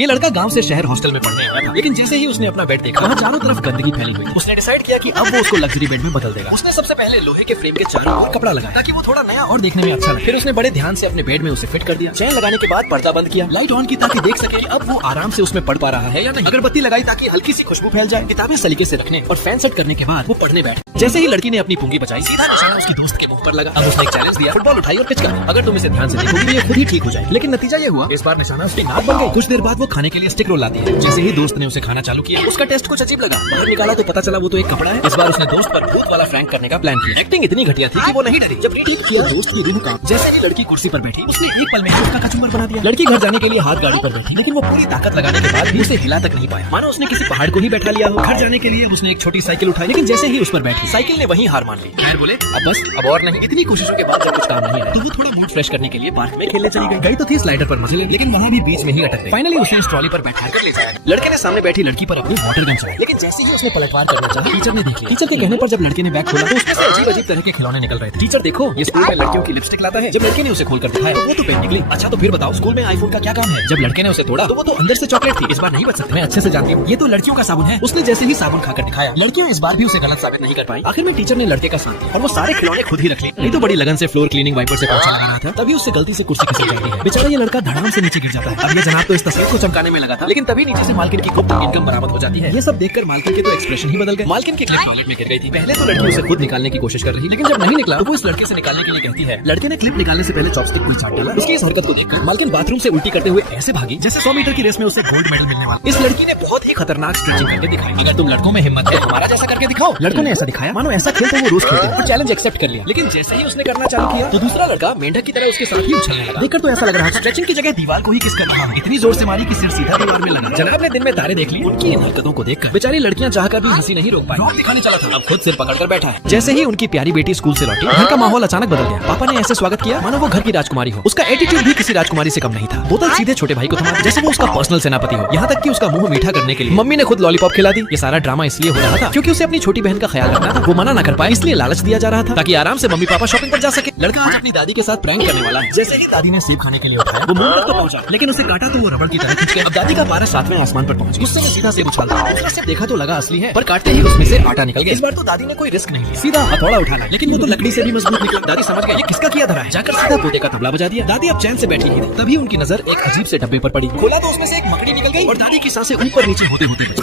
ये लड़का गांव से शहर हॉस्टल में पढ़ने आया था, लेकिन जैसे ही उसने अपना बेड देखा वहाँ चारों तरफ गंदगी फैली हुई। उसने डिसाइड किया कि अब वो उसको लग्जरी बेड में बदल देगा। उसने सबसे पहले लोहे के फ्रेम के चारों ओर कपड़ा लगाया ताकि वो थोड़ा नया और देखने में अच्छा लगे। फिर उसने बड़े ध्यान से अपने बेड में उसे फिट कर दिया। चैन लगाने के बाद पर्दा बंद किया, लाइट ऑन की ताकि देख सके अब वो आराम से उसमें पढ़ पा रहा है या नहीं। अगरबत्ती लगाई ताकि हल्की सी खुशबू फैल जाए। किताबें सलीके से रखने और फैन सेट करने के बाद वो पढ़ने बैठ। जैसे ही लड़की ने अपनी पुंगी बचाई, सीधा निशाना उसकी दोस्त के मुंह पर लगा। अब उसने एक चैलेंज दिया, फुटबॉल उठाई और पिच कर। अगर तुम इसे ध्यान से देखोगे ये खुद ही ठीक हो जाए। लेकिन नतीजा ये हुआ, इस बार निशाना उसकी नाक बन गई। कुछ देर बाद वो खाने के लिए स्टिक रोल लाती है। जैसे ही दोस्त ने उसे खाना चालू किया, उसका टेस्ट कुछ अजीब लगा। बाहर निकाला तो पता चला वो तो एक कपड़ा है। इस बार उसने दोस्त पर भूत वाला प्रैंक करने का प्लान किया। एक्टिंग इतनी घटिया थी कि वो नहीं डरी। जब ठीक किया, दोस्त की रूह कांप। जैसे ही लड़की कुर्सी पर बैठी, उसने एक पल में उसका कचूमर बना दिया। लड़की घर जाने के लिए हाथ गाड़ी पर बैठी, लेकिन वो पूरी ताकत लगाने के बाद भी उसे हिला तक नहीं पाया, मानो उसने किसी पहाड़ को ही बैठा लिया हो। घर जाने के लिए उसने एक छोटी साइकिल उठाई, लेकिन जैसे ही उस पर बैठी, साइकिल ने वहीं हार मान ली। खैर बोले अब बस, अब और नहीं। इतनी कोशिशों के बाद जब कुछ काम नहीं आया, तो वो थोड़ा मूड फ्रेश करने के लिए पार्क में खेलने चली गई। तो थी स्लाइडर पर मजे, लेकिन वहाँ भी बीच में ही अटक गई। फाइनली उसे इस ट्रॉली पर बैठा कर ले जाया। लड़के ने सामने बैठी लड़की पर अपनी वाटर गन चलाई, लेकिन जैसे ही उसने पलटवार करना चाहा, टीचर ने देख लिया। टीचर के कहने पर जब लड़के ने बैग खोला तो उसमें से अजीब अजीब तरह के खिलौने निकल रहे थे। टीचर देखो, ये स्कूल में लड़कियों की लिपस्टिक लाता है। जब लड़के ने उसे खोलकर दिखाया तो वो तो पेन निकली। अच्छा तो फिर बताओ, स्कूल में आईफोन का क्या काम है? जब लड़के ने उसे तोड़ा तो वो तो अंदर से चॉकलेट थी। इस बार नहीं बच सकते, मैं अच्छे से जानती हूँ, ये तो लड़कियों का साबुन है। उसने जैसे ही साबुन खाकर दिखाया, लड़कियां इस बार भी उसे गलत साबित नहीं कर पाई। आखिर में टीचर ने लड़के का साथ दिया और वो सारे खिलौने खुद ही रख लिए। नहीं तो बड़ी लगन से फ्लोर क्लीनिंग वाइपर से पोछा लगा रहा था, तभी उससे गलती से कुर्सी खिसक जाती है। बेचारा ये लड़का धड़ाम से नीचे गिर जाता है। अब ये जनाब तो इस तस्वीर को चमकाने में लगा था, लेकिन तभी नीचे से मालकिन की गुप्त इनकम बरामद हो जाती है। ये सब देखकर मालकिन के तो एक्सप्रेशन ही बदल गए। मालकिन की क्लिप टॉयलेट में गिर गई थी। पहले तो लड़की उसे खुद निकालने की कोशिश कर रही, लेकिन जब नहीं निकला तो वो इस लड़के से निकालने के लिए कहती है। लड़के ने क्लिप निकालने से पहले चॉपस्टिक में छाट डाला। उसकी इस हरकत को देखकर मालकिन बाथरूम से उल्टी करते हुए ऐसे भागी जैसे 100 मीटर की रेस में उसे गोल्ड मेडल मिलने वाला। इस लड़की ने बहुत ही खतरनाक स्ट्रेचिंग करके दिखाई। अगर तुम लड़कों में हिम्मत है, हमारा जैसा करके दिखाओ। लड़कों ने ऐसा दिखाया मानो ऐसा खेल तो वो रोज खेलते हैं। चैलेंज एक्सेप्ट कर लिया, लेकिन जैसे ही उसने करना चालू किया तो दूसरा लड़का मेंढक की तरह उसके साथ ही उछलने लगा। देखकर तो ऐसा लग रहा है स्ट्रेचिंग की जगह दीवार को ही किस कर रहा है। इतनी जोर से मारी कि सिर सीधा दीवार में लगा। जनाब ने दिन में तारे देख ली। उनकी इन हरकतों को देखकर बेचारी लड़कियां चाहकर भी हंसी नहीं रोक पाई। रॉक दिखाने चला था, अब खुद सिर पकड़कर बैठा है। जैसे ही उनकी प्यारी बेटी स्कूल से लौटी, घर का माहौल अचानक बदल गया। पापा ने ऐसे स्वागत किया मानो वो घर की राजकुमारी हो। उसका एटीट्यूड भी किसी राजकुमारी से कम नहीं था। बोतल सीधे छोटे भाई को थमा जैसे वो उसका पर्सनल सेनापति हो। यहाँ तक कि उसका मुंह मीठा करने के लिए मम्मी ने खुद लॉलीपॉप खिला दी। ये सारा ड्रामा इसलिए हो रहा था क्योंकि उसे अपनी छोटी बहन का ख्याल रखना था। वो मना न कर पाए, इसलिए लालच दिया जा रहा था ताकि आराम से मम्मी पापा शॉपिंग पर जा सके। लड़का आज अपनी दादी के साथ प्रैंक करने वाला है। जैसे ही दादी ने सेब खाने के लिए उठाया, वो मुंह तक तो पहुंचा, लेकिन उसे काटा तो वो रबड़ की तरह खींच गया। अब दादी का पारा 7वें आसमान पर पहुंच गया। उससे वो सीधा सेब उछाल दिया। सेब देखा तो लगा असली है, पर काटते ही उसमें से आटा निकल गया। इस बार तो दादी ने कोई रिस्क नहीं लिया, सीधा हथौड़ा उठाना, लेकिन वो तो लकड़ी से भी मजबूत निकला। दादी समझ गई ये किसका किया धरा है, जाकर सीधा पोते का तबला बजा दिया। दादी अब चैन से बैठी ही थी, तभी उनकी नजर एक अजीब से डब्बे पर पड़ी। खोला तो उसमें से एक मकड़ी निकल गई और दादी की सांसें ऊपर नीचे होते होते बची।